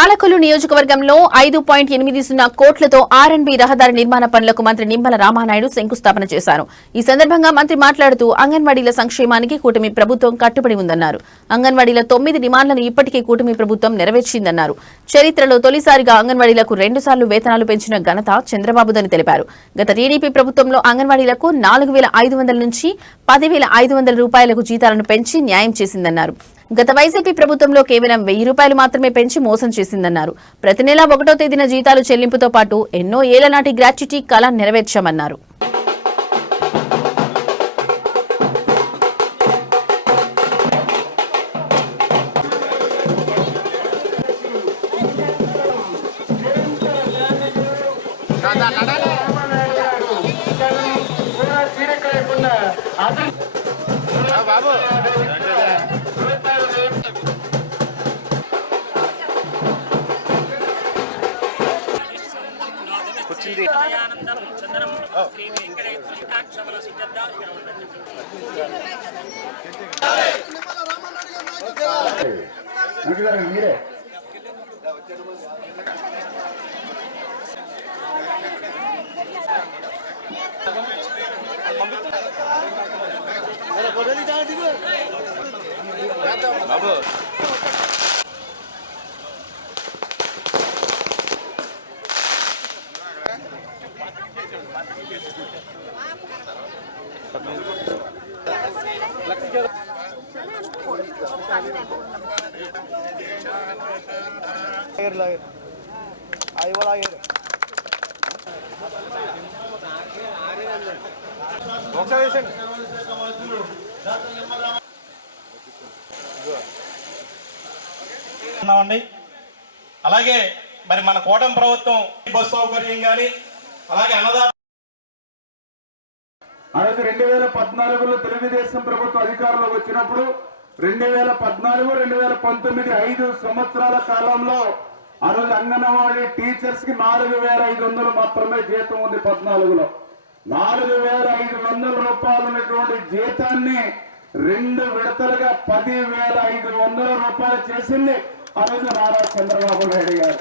పాలకొల్లు నియోజకవర్గంలో 5.80 కోట్లతో ఆర్ఎండ్బి రహదారి నిర్మాణ పనులకు మంత్రి నిమ్మల రామానాయుడు శంకుస్థాపన చేశారు. ఈ సందర్భంగా మంత్రి మాట్లాడుతూ అంగన్వాడీల సంక్షేమానికి కూటమి ప్రభుత్వం కట్టుబడి ఉందన్నారు. అంగన్వాడీల 9 డిమాండ్లను ఇప్పటికే కూటమి ప్రభుత్వం నెరవేర్చిందన్నారు. చరిత్రలో తొలిసారిగా అంగన్వాడీలకు 2 సార్లు వేతనాలు పెంచిన ఘనత చంద్రబాబుదని తెలిపారు. గత టీడీపీ ప్రభుత్వంలో అంగన్వాడీలకు 4,500 నుంచి 10,500 రూపాయలకు జీతాలను పెంచి న్యాయం చేసిందన్నారు. గత వైసీపీ ప్రభుత్వంలో కేవలం 1,000 రూపాయలు మాత్రమే పెంచి మోసం చేసిందన్నారు. ప్రతి నెల 1వ తేదీన జీతాలు చెల్లింపుతో పాటు ఎన్నో ఏళ్ల నాటి గ్రాట్యుటీ కళ నెరవేర్చామన్నారు. మీరే బాబు అలాగే మరి మన కూటమి ప్రభుత్వం బస్ సౌకర్యం కానీ అలాగే అన్నదాత 2014లో తెలుగుదేశం ప్రభుత్వం అధికారంలోకి వచ్చినప్పుడు 2014, 2019 5 సంవత్సరాల కాలంలో ఆ రోజు అంగన్వాడీ టీచర్స్ కి 4,500 మాత్రమే జీతం ఉంది. 14లో 4,500 రూపాయలు ఉన్నటువంటి జీతాన్ని 2 విడతలుగా 10,500 రూపాయలు చేసింది ఆ రోజు నారా చంద్రబాబు నాయుడు గారు.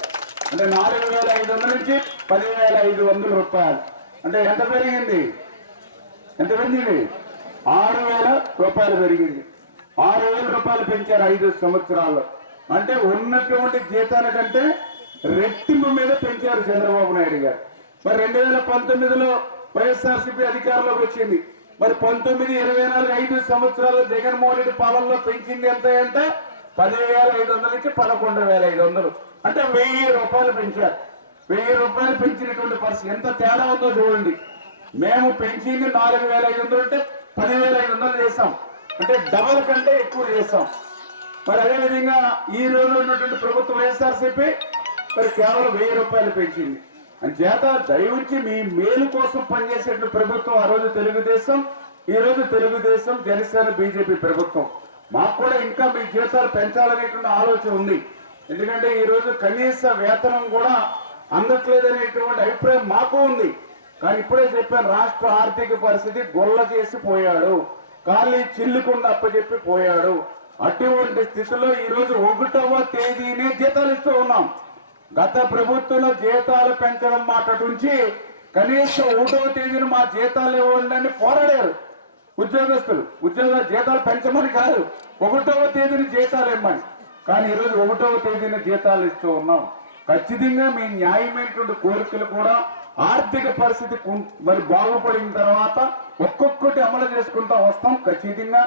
అంటే 4,500 నుంచి 10,500 రూపాయలు అంటే ఎంత పెరిగింది? 6,000 రూపాయలు పెరిగింది. 6,000 రూపాయలు పెంచారు 5 సంవత్సరాల్లో. అంటే ఉన్నటువంటి జీతాల కంటే రెట్టింపు మీద పెంచారు చంద్రబాబు నాయుడు గారు. మరి 2019లో వైఎస్ఆర్సీపీ అధికారంలోకి వచ్చింది. మరి 19, 24, 5 సంవత్సరాల్లో జగన్మోహన్ రెడ్డి పాలనలో పెంచింది ఎంత అంటే 10,500 నుంచి 11,500 అంటే 1,000 రూపాయలు పెంచారు. 1,000 రూపాయలు పెంచినటువంటి పరిస్థితి ఎంత తేడా ఉందో చూడండి. మేము పెంచింది 4,500 అంటే 10,500 చేసాం. అంటే డబల్ కంటే ఎక్కువ చేసాం. మరి అదేవిధంగా ఈ రోజు ఉన్నటువంటి ప్రభుత్వం వైఎస్ఆర్సీపీ మరి కేవలం 1,000 రూపాయలు పెంచింది. అంచేత దయవుంచి మీ మేలు కోసం పనిచేసేటువంటి ప్రభుత్వం ఆ రోజు తెలుగుదేశం, ఈ రోజు తెలుగుదేశం, జనసేన, బీజేపీ ప్రభుత్వం. మాకు కూడా ఇంకా మీ జీతాలు పెంచాలనేటువంటి ఆలోచన ఉంది. ఎందుకంటే ఈ రోజు కనీస వేతనం కూడా అందట్లేదనేటువంటి అభిప్రాయం మాకు ఉంది. కానీ ఇప్పుడే చెప్పాను, రాష్ట్ర ఆర్థిక పరిస్థితి గొల్ల చేసి పోయాడు, ఖాళీ చిల్లుకుండా అప్పచెప్పి పోయాడు. అటువంటి స్థితిలో ఈ రోజు 1వ తేదీనే జీతాలు ఇస్తూ ఉన్నాం. గత ప్రభుత్వంలో జీతాలు పెంచడం మాట నుంచి కనీసం 1వ తేదీన మా జీతాలు ఇవ్వండి అని పోరాడారు ఉద్యోగస్తులు. జీతాలు పెంచమని కాదు, 1వ తేదీని జీతాలు ఇవ్వమని. కానీ ఈరోజు 1వ తేదీన జీతాలు ఇస్తూ ఉన్నాం. ఖచ్చితంగా మీ న్యాయమైనటువంటి కోరికలు కూడా ఆర్థిక పరిస్థితి మరి బాగుపడిన తర్వాత ఒక్కొక్కటి అమలు చేసుకుంటా వస్తాం. ఖచ్చితంగా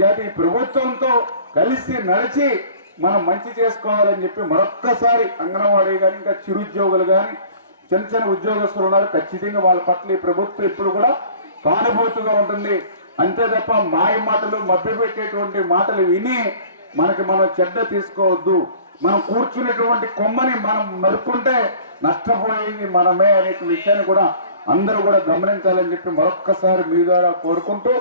జాతీయ ప్రభుత్వంతో కలిసి నడిచి మనం మంచి చేసుకోవాలని చెప్పి మరొక్కసారి అంగన్వాడీ కానీ ఇంకా చిరుద్యోగులు కానీ చిన్న చిన్న ఉద్యోగస్తులు ఉన్నారు. ఖచ్చితంగా వాళ్ళ పట్ల ఈ ప్రభుత్వం ఇప్పుడు కూడా సానుభూతిగా ఉంటుంది. అంతే తప్ప మాయ మాటలు, మభ్యపెట్టేటువంటి మాటలు విని మనం చెడ్డ తీసుకోవద్దు. మనం కూర్చునేటువంటి కొమ్మని మనం నరుక్కుంటే నష్టపోయింది మనమే అనే విషయాన్ని కూడా అందరూ కూడా గమనించాలని చెప్పి మరొక్కసారి మీ ద్వారా కోరుకుంటూ